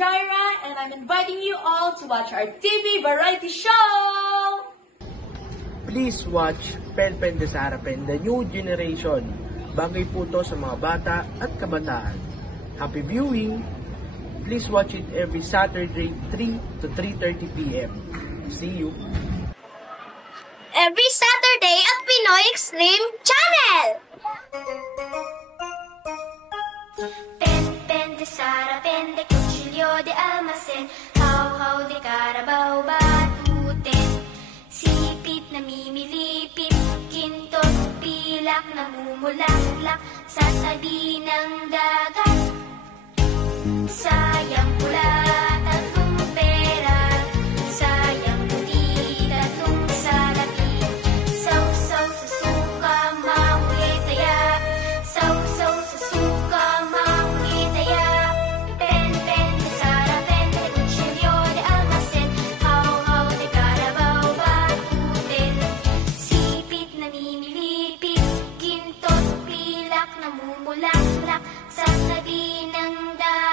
Jaira, and I'm inviting you all to watch our TV variety show! Please watch Pen de Sarapen, the new generation. Bagay po to sa mga bata at kabataan. Happy viewing! Please watch it every Saturday, 3 to 3:30 p.m. See you! Every Saturday at Pinoy Extreme Channel! Pen de Sara, pen de cuchillo de almacen, how de Carabao batuten. Sipit na mimilipit, kintos, pilak, namumulaklak sa tabi ng dagat. Sayang pula, tatlong pera, sayang puti, tatlong salapi. Saw-saw sa suka, mahuwi taya. Saw-saw sa suka, mahuwi taya. Pen de Sara, pen de cuchillo de almacen, how de Carabao batuten. Sipit na mimilipit, kintos, pilak, namumulaklak sa tabi ng dagat.